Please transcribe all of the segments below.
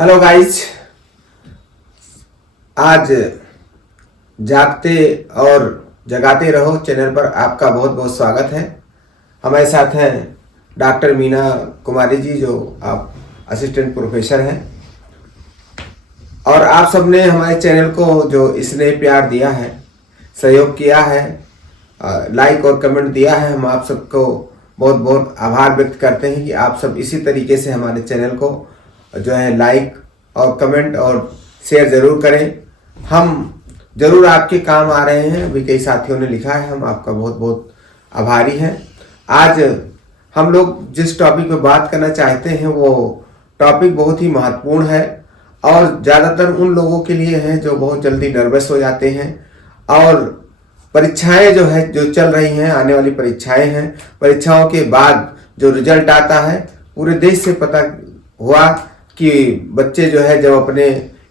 Hello guys, आज जागते और जगाते रहो चैनल पर आपका बहुत बहुत स्वागत है। हमारे साथ हैं डॉक्टर मीना कुमारी जी, जो आप असिस्टेंट प्रोफेसर हैं, और आप सबने हमारे चैनल को जो स्नेह प्यार दिया है, सहयोग किया है, लाइक और कमेंट दिया है। हम आप सबको बहुत बहुत आभार व्यक्त करते हैं कि आप सब इसी तरीके से हमारे चैनल को जो है लाइक और कमेंट और शेयर ज़रूर करें। हम ज़रूर आपके काम आ रहे हैं। अभी कई साथियों ने लिखा है, हम आपका बहुत बहुत आभारी हैं। आज हम लोग जिस टॉपिक पे बात करना चाहते हैं वो टॉपिक बहुत ही महत्वपूर्ण है और ज़्यादातर उन लोगों के लिए है जो बहुत जल्दी नर्वस हो जाते हैं। और परीक्षाएं जो है जो चल रही हैं, आने वाली परीक्षाएं हैं, परीक्षाओं के बाद जो रिजल्ट आता है, पूरे देश से पता हुआ कि बच्चे जो है जब अपने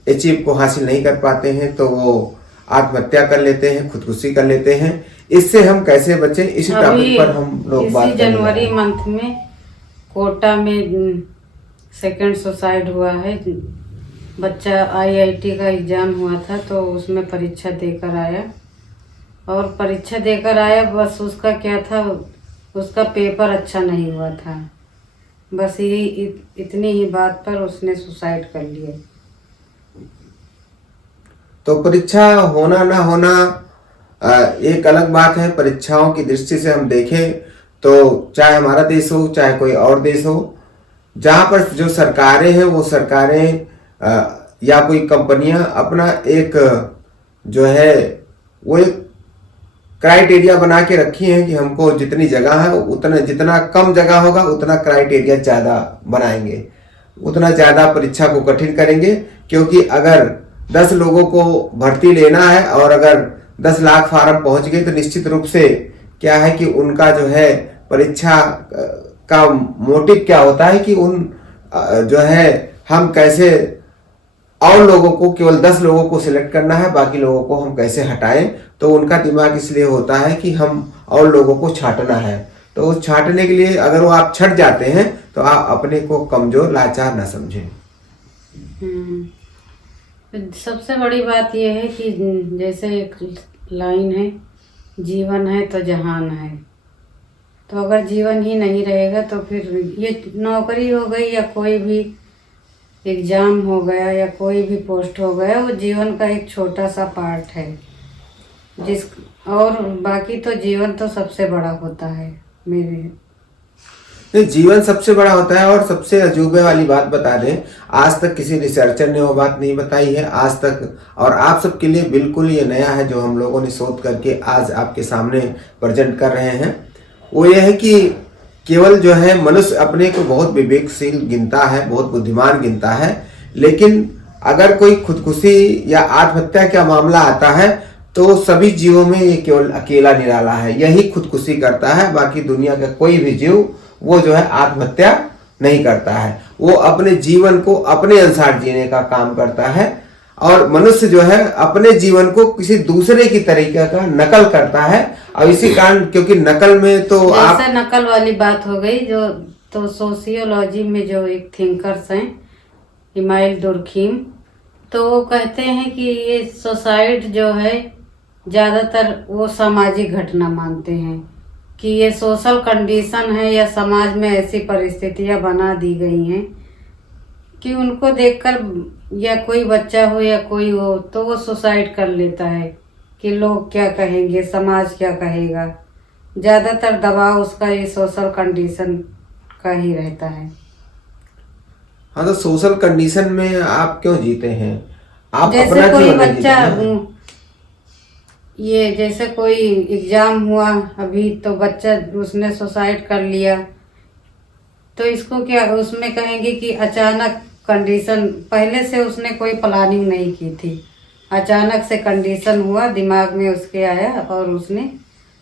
अचीव को हासिल नहीं कर पाते हैं तो वो आत्महत्या कर लेते हैं, खुदकुशी कर लेते हैं। इससे हम कैसे बचें, इसी टॉपिक पर हम लोग बात करेंगे। जनवरी मंथ में कोटा में सेकंड सुसाइड हुआ है। बच्चा आईआईटी का एग्जाम हुआ था तो उसमें परीक्षा देकर आया और परीक्षा देकर आया, बस उसका क्या था, उसका पेपर अच्छा नहीं हुआ था। बस यही इतनी ही बात पर उसने सुसाइड कर लिया। तो परीक्षा होना ना होना एक अलग बात है। परीक्षाओं की दृष्टि से हम देखें तो चाहे हमारा देश हो चाहे कोई और देश हो, जहाँ पर जो सरकारें हैं वो सरकारें या कोई कंपनियां अपना एक जो है वो एक क्राइटेरिया बना के रखी है कि हमको जितनी जगह है उतना, जितना कम जगह होगा उतना क्राइटेरिया ज़्यादा बनाएंगे, उतना ज़्यादा परीक्षा को कठिन करेंगे। क्योंकि अगर 10 लोगों को भर्ती लेना है और अगर 10 लाख फार्म पहुंच गए तो निश्चित रूप से क्या है कि उनका जो है परीक्षा का मोटिव क्या होता है कि उन जो है हम कैसे और लोगों को, केवल 10 लोगों को सिलेक्ट करना है, बाकी लोगों को हम कैसे हटाएं। तो उनका दिमाग इसलिए होता है कि हम और लोगों को छांटना है। तो उस छांटने के लिए अगर वो आप छट जाते हैं तो आप अपने को कमजोर, लाचार ना समझें। सबसे बड़ी बात यह है कि जैसे एक लाइन है, जीवन है तो जहान है। तो अगर जीवन ही नहीं रहेगा तो फिर ये नौकरी हो गई या कोई भी एग्जाम हो गया या कोई भी पोस्ट हो गया, वो जीवन का एक छोटा सा पार्ट है। और बाकी तो जीवन तो सबसे बड़ा होता है मेरे। जीवन सबसे बड़ा होता है। और सबसे अजूबे वाली बात बता दें, आज तक किसी रिसर्चर ने वो बात नहीं बताई है आज तक, और आप सबके लिए बिल्कुल ये नया है जो हम लोगों ने शोध करके आज आपके सामने प्रेजेंट कर रहे हैं। वो ये है कि केवल जो है मनुष्य अपने को बहुत विवेकशील गिनता है, बहुत बुद्धिमान गिनता है, लेकिन अगर कोई खुदकुशी या आत्महत्या का मामला आता है तो सभी जीवों में ये केवल अकेला निराला है, यही खुदकुशी करता है। बाकी दुनिया का कोई भी जीव वो जो है आत्महत्या नहीं करता है। वो अपने जीवन को अपने अनुसार जीने का काम करता है। और मनुष्य जो है अपने जीवन को किसी दूसरे की तरीके का नकल करता है। और इसी कारण, क्योंकि नकल में तो आप नकल वाली बात हो गई जो, तो सोशियोलॉजी में जो एक थिंकर्स हैं, इमाइल दुर्खीम, तो वो कहते हैं कि ये सुसाइड जो है ज़्यादातर वो सामाजिक घटना मानते हैं कि ये सोशल कंडीशन है या समाज में ऐसी परिस्थितियां बना दी गई हैं कि उनको देखकर, या कोई बच्चा हो या कोई हो तो वो सुसाइड कर लेता है कि लोग क्या कहेंगे, समाज क्या कहेगा। ज़्यादातर दबाव उसका ये सोशल कंडीशन का ही रहता है। हाँ, तो सोशल कंडीशन में आप क्यों जीते हैं? आप जैसे अपना कोई क्यों नहीं बच्चा, जीते हैं? ये जैसे कोई एग्जाम हुआ अभी तो बच्चा उसने सुसाइड कर लिया, तो इसको क्या उसमें कहेंगे कि अचानक कंडीशन, पहले से उसने कोई प्लानिंग नहीं की थी, अचानक से कंडीशन हुआ, दिमाग में उसके आया और उसने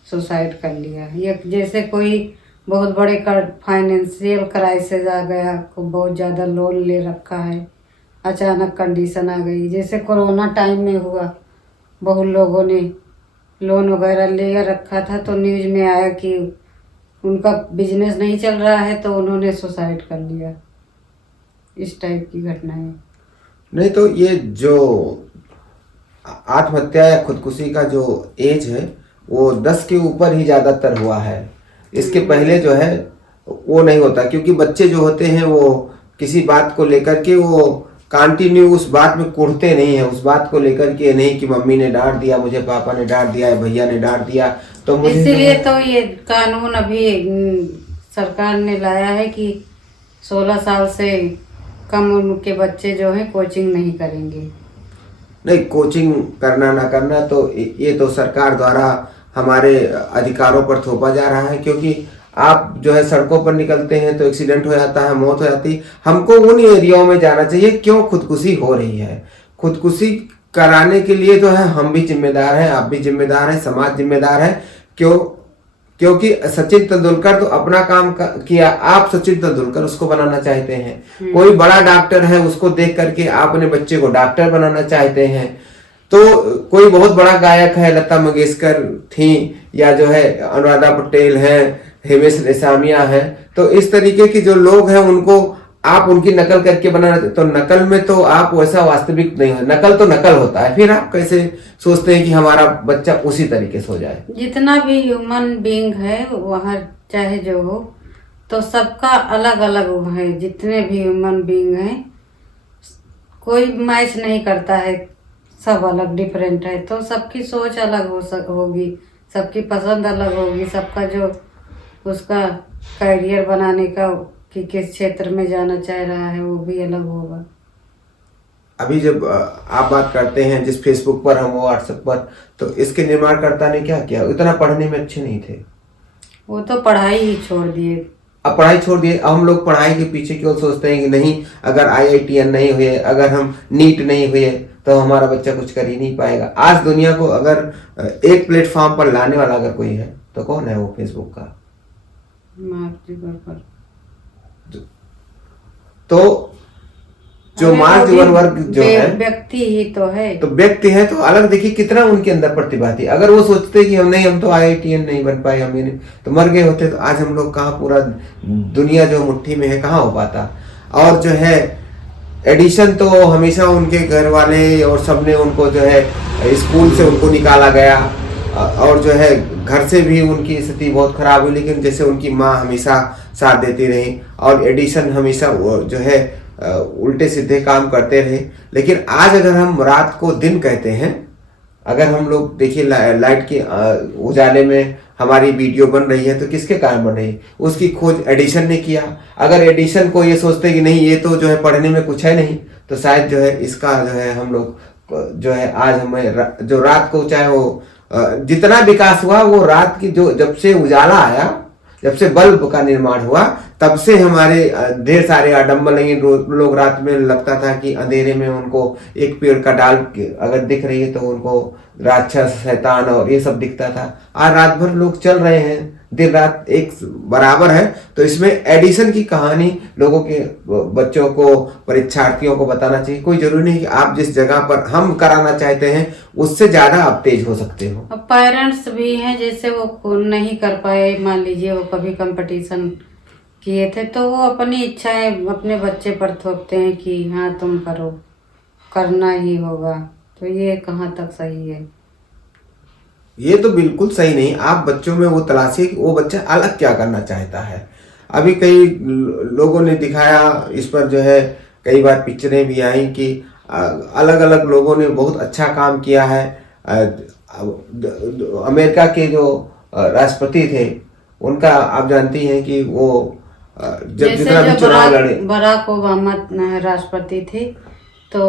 सुसाइड कर लिया। ये जैसे कोई बहुत बड़े फाइनेंशियल क्राइसिस आ गया, को बहुत ज़्यादा लोन ले रखा है, अचानक कंडीशन आ गई, जैसे कोरोना टाइम में हुआ, बहुत लोगों ने लोन वगैरह ले रखा था तो न्यूज़ में आया कि उनका बिजनेस नहीं चल रहा है तो उन्होंने सुसाइड कर लिया। इस टाइप की घटनाएं। नहीं तो ये जो आत्महत्या या खुदकुशी का जो एज है वो 10 के ऊपर ही ज्यादातर हुआ है। इसके पहले जो है वो नहीं होता, क्योंकि बच्चे जो होते हैं वो किसी बात को लेकर के वो कंटिन्यू उस बात में कुढ़ते नहीं है, उस बात को लेकर के नहीं कि मम्मी ने डांट दिया मुझे, पापा ने डांट दिया, भैया ने डांट दिया तो मुझे। इसीलिए तो ये कानून अभी सरकार ने लाया है कि 16 साल से कम उम्र के बच्चे जो है कोचिंग नहीं करेंगे। नहीं, कोचिंग करना ना करना तो ये तो सरकार द्वारा हमारे अधिकारों पर थोपा जा रहा है, क्योंकि आप जो है सड़कों पर निकलते हैं तो एक्सीडेंट हो जाता है, मौत हो जाती है। हमको उन एरियाओं में जाना चाहिए क्यों खुदकुशी हो रही है। खुदकुशी कराने के लिए तो है हम भी जिम्मेदार हैं, आप भी जिम्मेदार हैं, समाज जिम्मेदार है। क्योंकि सचिन तेंदुलकर तो अपना काम किया, आप सचिन तेंदुलकर उसको बनाना चाहते हैं। कोई बड़ा डॉक्टर है उसको देख करके आप अपने बच्चे को डॉक्टर बनाना चाहते हैं। तो कोई बहुत बड़ा गायक है, लता मंगेशकर थी, या जो है अनुराधा पटेल है, हिमेश रेशमिया है, तो इस तरीके के जो लोग हैं उनको आप उनकी नकल करके बनाना, तो नकल में तो आप वैसा वास्तविक नहीं हो। नकल तो नकल होता है, फिर आप कैसे सोचते हैं कि हमारा बच्चा उसी तरीके से हो जाए। जितना भी ह्यूमन बीइंग है वहाँ चाहे जो हो, तो सबका अलग अलग वो है। जितने भी ह्यूमन बीइंग हैं कोई मैच नहीं करता है, सब अलग डिफरेंट है। तो सबकी सोच अलग होगी, सबकी पसंद अलग होगी, सबका जो उसका करियर बनाने का कि किस क्षेत्र में जाना चाह रहा है वो भी अलग होगा। अभी जब आप बात करते हैं जिस फेसबुक पर हम, व्हाट्सएप पर, तो इसके निर्माणकर्ता ने क्या किया, इतना पढ़ने में अच्छे नहीं थे, वो तो पढ़ाई ही छोड़ दिए। अब पढ़ाई छोड़ दिए। अब हम लोग पढ़ाई के पीछे क्यों सोचते हैं कि नहीं, अगर IITN नहीं हुए, अगर हम नीट नहीं हुए तो हमारा बच्चा कुछ कर ही नहीं पाएगा। आज दुनिया को अगर एक प्लेटफॉर्म पर लाने वाला अगर कोई है तो कौन है वो, फेसबुक का। Mark Zuckerberg. तो जो मार्क जुकरबर्ग जो है व्यक्ति ही तो है, तो व्यक्ति है, तो अलग देखिए कितना उनके अंदर प्रतिभा थी। अगर वो सोचते कि हम तो IITN नहीं बन पाए, हम नहीं तो मर गए होते, तो आज हम लोग कहाँ, पूरा दुनिया जो मुट्ठी में है कहाँ हो पाता। और जो है एडिशन तो हमेशा उनके घर वाले और सबने उनको जो है स्कूल से उनको निकाला गया, और जो है घर से भी उनकी स्थिति बहुत खराब हुई, लेकिन जैसे उनकी माँ हमेशा साथ देती रही, और एडिशन हमेशा जो है उल्टे सीधे काम करते रहे। लेकिन आज अगर हम रात को दिन कहते हैं, अगर हम लोग देखिए लाइट के उजाले में हमारी वीडियो बन रही है तो किसके कारण बन रही है, उसकी खोज एडिशन ने किया। अगर एडिशन को ये सोचते कि नहीं ये तो जो है पढ़ने में कुछ है नहीं, तो शायद जो है इसका जो है हम लोग जो है आज हमें जो रात को, चाहे वो जितना विकास हुआ वो रात की, जो जब से उजाला आया, जब से बल्ब का निर्माण हुआ, तब से हमारे ढेर सारे आडम्बर लगे। लोग रात में लगता था कि अंधेरे में उनको एक पेड़ का डाल अगर दिख रही है तो उनको राक्षस, शैतान और ये सब दिखता था। आज रात भर लोग चल रहे हैं, दिन रात एक बराबर है। तो इसमें एडिशन की कहानी लोगों के, बच्चों को, परीक्षार्थियों को बताना चाहिए। कोई जरूरी नहीं कि आप जिस जगह पर हम कराना चाहते हैं उससे ज्यादा आप तेज हो सकते हो। अब पेरेंट्स भी हैं, जैसे वो नहीं कर पाए, मान लीजिए वो कभी कंपटीशन किए थे, तो वो अपनी इच्छाएं अपने बच्चे पर थोपते हैं कि हाँ तुम करो, करना ही होगा। तो ये कहाँ तक सही है? ये तो बिल्कुल सही नहीं। आप बच्चों में वो तलाशिए कि वो बच्चा अलग क्या करना चाहता है। अभी कई लोगों ने दिखाया, इस पर जो है कई बार पिक्चरें भी आई कि अलग अलग लोगों ने बहुत अच्छा काम किया है। अमेरिका के जो राष्ट्रपति थे उनका आप जानती हैं कि वो जब जितना भी चुनाव लड़े, बराक ओबामा राष्ट्रपति थे, तो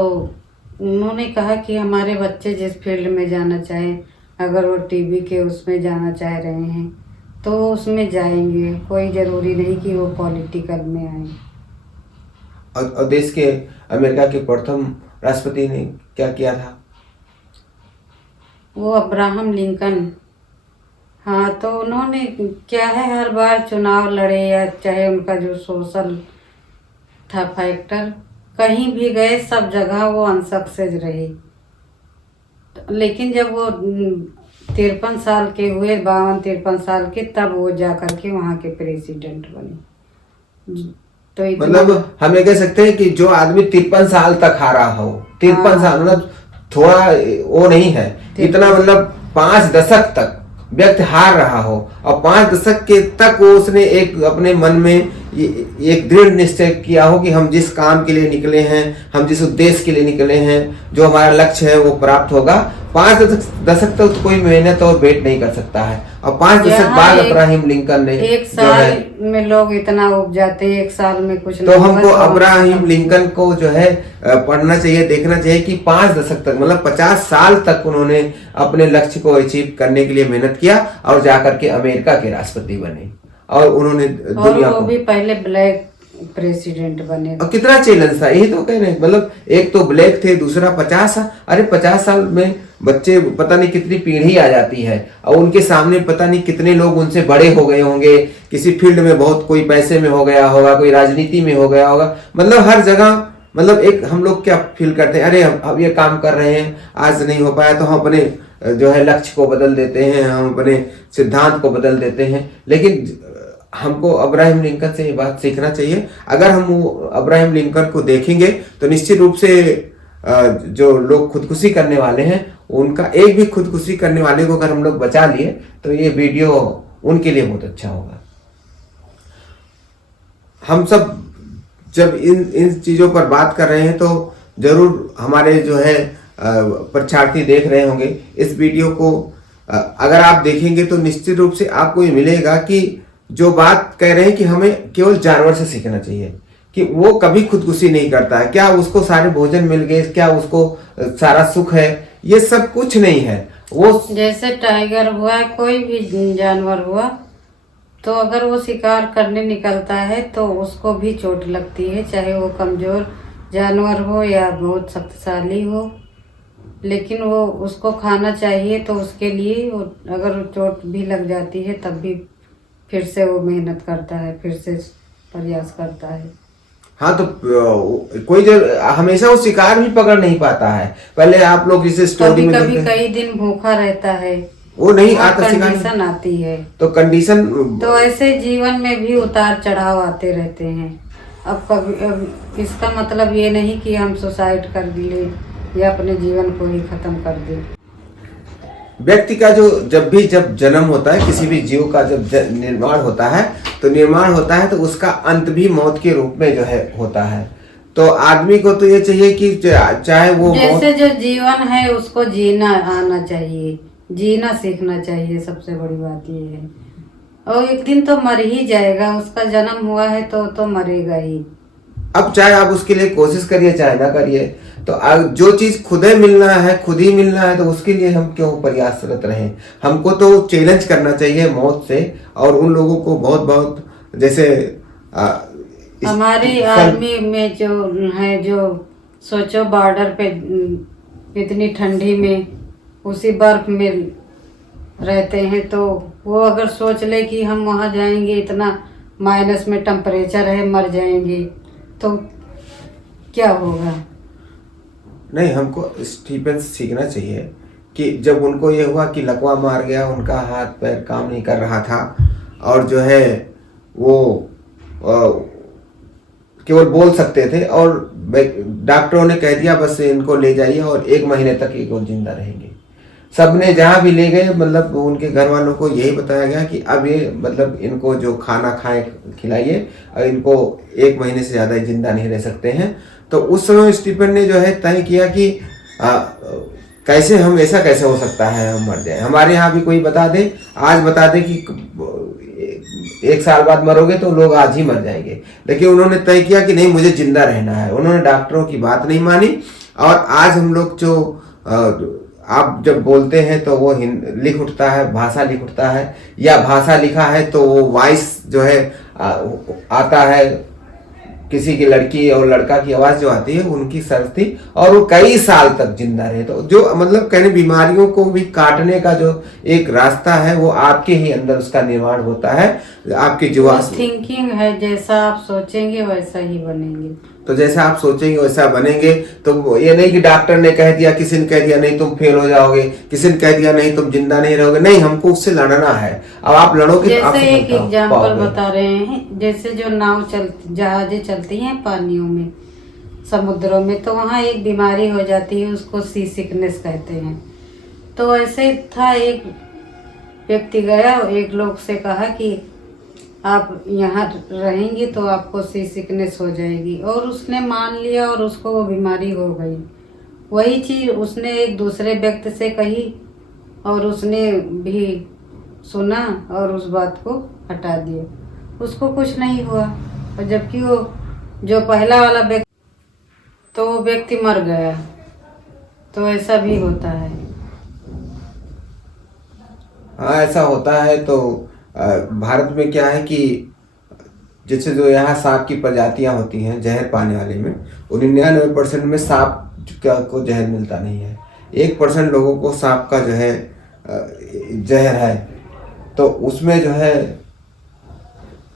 उन्होंने कहा कि हमारे बच्चे जिस फील्ड में जाना चाहे, अगर वो टीवी के उसमें जाना चाह रहे हैं तो वो उसमें जाएंगे, कोई जरूरी नहीं कि वो पॉलिटिकल में आए। और देश के अमेरिका के प्रथम राष्ट्रपति ने क्या किया था? वो अब्राहम लिंकन। हाँ, तो उन्होंने क्या है, हर बार चुनाव लड़े, या चाहे उनका जो सोशल था फैक्टर, कहीं भी गए सब जगह वो अनसक्सेस रहे। लेकिन जब वो 53 साल के हुए, 52-53 साल के, तब वो जा करके वहाँ के प्रेसिडेंट बने। तो इतना मतलब हम ये कह सकते हैं कि जो आदमी 53 साल तक हारा हो, 53 साल मतलब थोड़ा वो नहीं है, इतना मतलब 5 दशक तक व्यक्ति हार रहा हो और 5 दशक के तक वो उसने एक अपने मन में एक दृढ़ निश्चय किया हो कि हम जिस काम के लिए निकले हैं, हम जिस उद्देश्य के लिए निकले हैं, जो हमारा लक्ष्य है वो प्राप्त होगा। 5 दशक तक तो कोई मेहनत और वेट नहीं कर सकता है। और 5 दशक बाद अब्राहम लिंकन ने एक साल में लोग इतना उब जाते हैं, एक साल में कुछ तो हमको अब्राहम लिंकन को जो है पढ़ना चाहिए, देखना चाहिए कि 5 दशक तक मतलब 50 साल तक उन्होंने अपने लक्ष्य को अचीव करने के लिए मेहनत किया और जाकर के अमेरिका के राष्ट्रपति बने और उन्होंने दुनिया को भी पहले ब्लैक प्रेसिडेंट बने। और कितना चैलेंज था, यही तो कह रहे हैं। मतलब एक तो ब्लैक थे, दूसरा 50 साल, अरे 50 साल में बच्चे पता नहीं कितनी पीढ़ी आ जाती है और उनके सामने पता नहीं कितने लोग उनसे बड़े हो गए होंगे, किसी फील्ड में बहुत, कोई पैसे में हो गया होगा, कोई राजनीति में हो गया होगा, मतलब हर जगह। मतलब एक हम लोग क्या फील करते हैं, अरे अब ये काम कर रहे हैं, आज नहीं हो पाया तो हम अपने जो है लक्ष्य को बदल देते हैं, हम अपने सिद्धांत को बदल देते हैं। लेकिन हमको अब्राहम लिंकन से ये बात सीखना चाहिए। अगर हम वो अब्राहम लिंकन को देखेंगे तो निश्चित रूप से जो लोग खुदकुशी करने वाले हैं, उनका एक भी खुदकुशी करने वाले को अगर हम लोग बचा लिए तो ये वीडियो उनके लिए बहुत अच्छा होगा। हम सब जब इन चीजों पर बात कर रहे हैं तो जरूर हमारे जो है परीक्षार्थी देख रहे होंगे इस वीडियो को। अगर आप देखेंगे तो निश्चित रूप से आपको ये मिलेगा कि जो बात कह रहे हैं कि हमें केवल जानवर से सीखना चाहिए कि वो कभी खुदकुशी नहीं करता है। क्या उसको सारे भोजन मिल गए, क्या उसको सारा सुख है, ये सब कुछ नहीं है। वो जैसे टाइगर हुआ, कोई भी जानवर हुआ, तो अगर वो शिकार करने निकलता है तो उसको भी चोट लगती है, चाहे वो कमजोर जानवर हो या बहुत शक्तिशाली हो, लेकिन वो उसको खाना चाहिए। तो उसके लिए अगर चोट भी लग जाती है तब भी फिर से वो मेहनत करता है, फिर से प्रयास करता है। हाँ, तो कोई जो हमेशा वो शिकार भी पकड़ नहीं पाता है। पहले आप लोग इसे स्टोरी में कभी कई दिन भूखा रहता है, वो नहीं आता, कंडीशन आती है। तो कंडीशन तो ऐसे जीवन में भी उतार चढ़ाव आते रहते हैं। अब इसका मतलब ये नहीं कि हम सुसाइड कर ले या अपने जीवन को ही खत्म कर दे। व्यक्ति का जब जन्म होता है, किसी भी जीव का जब निर्माण होता है तो उसका अंत भी मौत के रूप में जो है होता है। तो आदमी को तो ये चाहिए कि चाहे वो जैसे जो जीवन है उसको जीना आना चाहिए, जीना सीखना चाहिए। सबसे बड़ी बात ये है। और एक दिन तो मर ही जाएगा, उसका जन्म हुआ है तो मरेगा ही। अब चाहे आप उसके लिए कोशिश करिए चाहे ना करिए, तो जो चीज खुद ही मिलना है तो उसके लिए हम क्यों प्रयासरत रहें। हमको तो चैलेंज करना चाहिए मौत से। और उन लोगों को बहुत बहुत जैसे हमारे आर्मी में जो है, जो सोचो बॉर्डर पे इतनी ठंडी में उसी बर्फ में रहते हैं, तो वो अगर सोच ले कि हम वहां जाएंगे, इतना माइनस में टेम्परेचर है, मर जाएंगे, तो क्या होगा। नहीं, हमको स्टीफन से सीखना चाहिए कि जब उनको ये हुआ कि लकवा मार गया, उनका हाथ पैर काम नहीं कर रहा था और जो है वो केवल बोल सकते थे और डॉक्टरों ने कह दिया बस इनको ले जाइए और 1 महीने तक ये और जिंदा रहेंगे। सबने जहां भी ले गए, मतलब उनके घर वालों को यही बताया गया कि अब ये मतलब इनको जो खाना खाए खिलाइए और इनको 1 महीने से ज्यादा जिंदा नहीं रह सकते हैं। तो उस समय स्टीफन ने जो है तय किया कि कैसे हम ऐसा कैसे हो सकता है हम मर जाए। हमारे यहाँ भी कोई बता दे, आज बता दे कि 1 साल बाद मरोगे तो लोग आज ही मर जाएंगे। लेकिन उन्होंने तय किया कि नहीं, मुझे जिंदा रहना है। उन्होंने डॉक्टरों की बात नहीं मानी। और आज हम लोग जो आप जब बोलते हैं तो वो लिख उठता है, भाषा लिख उठता है, या भाषा लिखा है तो वो वॉइस जो है आता है, किसी की लड़की और लड़का की आवाज जो आती है उनकी सर्च थी और वो कई साल तक जिंदा रहे। तो जो मतलब कहने बीमारियों को भी काटने का जो एक रास्ता है वो आपके ही अंदर उसका निर्माण होता है। आपकी जो थिंकिंग है, जैसा आप सोचेंगे वैसा ही बनेंगे। तो जैसा आप सोचेंगे वैसा बनेंगे। तो ये नहीं कि डॉक्टर ने कह दिया, किसी ने कह दिया नहीं तुम फेल हो जाओगे, किसी ने कह दिया नहीं तुम जिंदा नहीं रहोगे, नहीं, हमको उससे लड़ना है। अब आप लड़ोगे तो आप जैसे एक सफलता एग्जाम्पल पाओगे। बता रहे हैं, जैसे जो जहाजें चलती हैं पानियों में, समुद्रों में, तो वहाँ एक बीमारी हो जाती है, उसको सी सिकनेस कहते हैं। तो ऐसे था, एक व्यक्ति गया, एक लोग से कहा कि आप यहाँ रहेंगे तो आपको सी सिकनेस हो जाएगी, और उसने मान लिया और उसको वो बीमारी हो गई। वही चीज़ उसने एक दूसरे व्यक्ति से कही और उसने भी सुना और उस बात को हटा दिया, उसको कुछ नहीं हुआ। और जबकि वो जो पहला वाला व्यक्ति, तो वो व्यक्ति मर गया। तो ऐसा भी होता है। हाँ, ऐसा होता है। तो भारत में क्या है कि जैसे जो यहाँ सांप की प्रजातियां होती हैं जहर पाने वाले में, 99% में सांप को जहर मिलता नहीं है। 1% लोगों को सांप का जो है जहर है। तो उसमें जो है,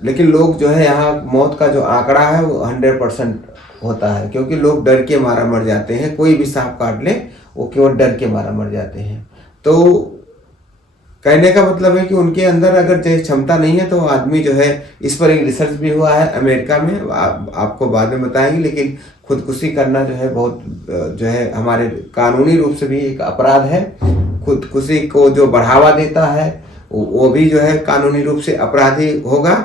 लेकिन लोग जो है यहाँ मौत का जो आंकड़ा है वो 100% होता है, क्योंकि लोग डर के मारा मर जाते हैं। कोई भी सांप काट ले वो केवल डर के मारा मर जाते हैं। तो कहने का मतलब है कि उनके अंदर अगर जो क्षमता नहीं है तो आदमी जो है, इस पर एक रिसर्च भी हुआ है अमेरिका में, आपको बाद में बताएंगे। लेकिन खुदकुशी करना जो है बहुत जो है हमारे कानूनी रूप से भी एक अपराध है। खुदकुशी को जो बढ़ावा देता है वो भी जो है कानूनी रूप से अपराधी होगा।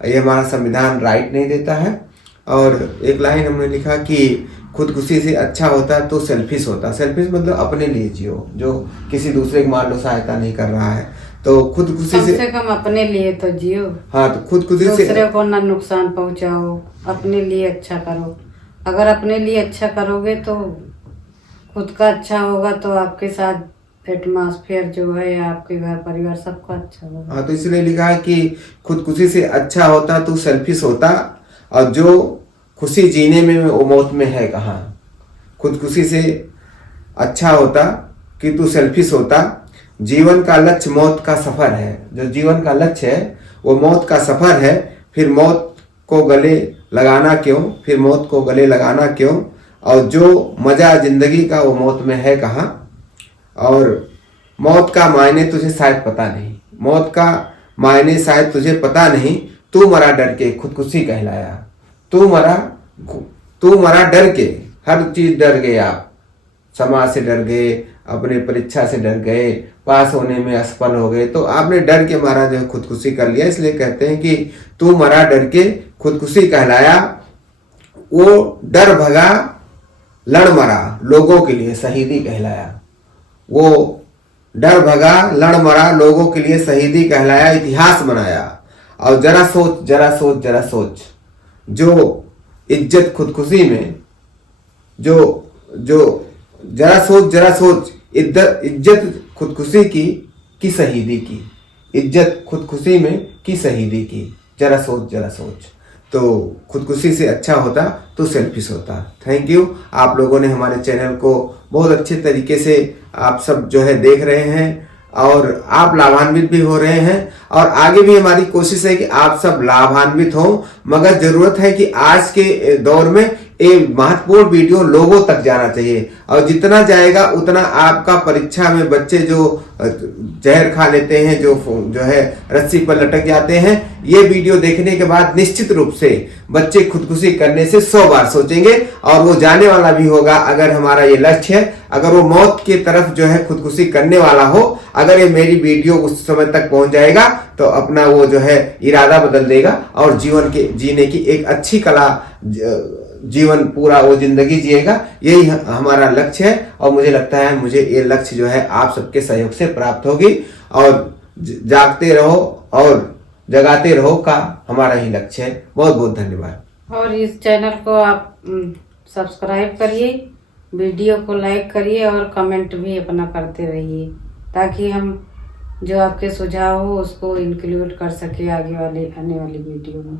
ये हमारा संविधान राइट नहीं देता है। और एक लाइन हमने लिखा कि खुदकुशी से अच्छा होता तो सेल्फिश होता। सेल्फिश मतलब अपने लिए जियो, जो किसी दूसरे की मान लो सहायता नहीं कर रहा है। तो खुदकुशी से कम अपने लिए तो जियो। हाँ, तो खुदकुशी से दूसरे को ना नुकसान पहुंचाओ, अपने लिए अच्छा करो। अगर अपने लिए अच्छा करोगे तो खुद का अच्छा होगा, तो आपके साथ एटमॉस्फेयर जो है, आपके घर परिवार सबका अच्छा होगा। हाँ, तो इसलिए लिखा है कि खुदकुशी से अच्छा होता तो सेल्फिश होता, और जो खुशी जीने में वो मौत में है कहाँ। खुदकुशी से अच्छा होता कि तू सेल्फिश होता। जीवन का लक्ष्य मौत का सफर है। जो जीवन का लक्ष्य है वो मौत का सफर है। फिर मौत को गले लगाना क्यों, फिर मौत को गले लगाना क्यों। और जो मजा जिंदगी का वो मौत में है कहाँ। और मौत का मायने तुझे शायद पता नहीं, मौत का मायने शायद तुझे पता नहीं। तू मरा डर के खुदकुशी कहलाया। तू मरा डर के, हर चीज डर गए आप। समाज से डर गए, अपने परीक्षा से डर गए, पास होने में असफल हो गए, तो आपने डर के मारा जो है खुदकुशी कर लिया। इसलिए कहते हैं कि तू मरा डर के खुदकुशी कहलाया। वो डर भगा लड़ मरा लोगों के लिए शहीदी कहलाया। वो डर भगा लड़ मरा लोगों के लिए शहीदी कहलाया, इतिहास बनाया। और जरा सोच जरा सोच जरा सोच, जो इज्जत खुदकुशी में, जो जरा सोच इज्जत खुदकुशी की शहीदी की, इज्जत खुदकुशी में की शहीदी की। जरा सोच। तो खुदकुशी से अच्छा होता तो सेल्फिश होता। Thank you. आप लोगों ने हमारे चैनल को बहुत अच्छे तरीके से आप सब जो है देख रहे हैं, और आप लाभान्वित भी हो रहे हैं। और आगे भी हमारी कोशिश है कि आप सब लाभान्वित हो, मगर जरूरत है कि आज के दौर में एक महत्वपूर्ण वीडियो लोगों तक जाना चाहिए। और जितना जाएगा उतना आपका परीक्षा में बच्चे जो जहर खा लेते हैं, जो है रस्सी पर लटक जाते हैं, ये वीडियो देखने के बाद निश्चित रूप से बच्चे खुदकुशी करने से 100 बार सोचेंगे, और वो जाने वाला भी होगा। अगर हमारा ये लक्ष्य है, अगर वो मौत की तरफ जो है खुदकुशी करने वाला हो, अगर ये मेरी वीडियो उस समय तक पहुंच जाएगा तो अपना वो जो है इरादा बदल देगा और जीवन के जीने की एक अच्छी कला, जीवन पूरा वो जिंदगी जिएगा। यही हमारा लक्ष्य है, और मुझे लगता है मुझे ये लक्ष्य जो है आप सबके सहयोग से प्राप्त होगी। और जागते रहो और जगाते रहो का हमारा ही लक्ष्य है। बहुत बहुत धन्यवाद। और इस चैनल को आप सब्सक्राइब करिए, वीडियो को लाइक करिए और कमेंट भी अपना करते रहिए, ताकि हम जो आपके सुझाव हो उसको इंक्लूड कर सके आने वाली वीडियो में।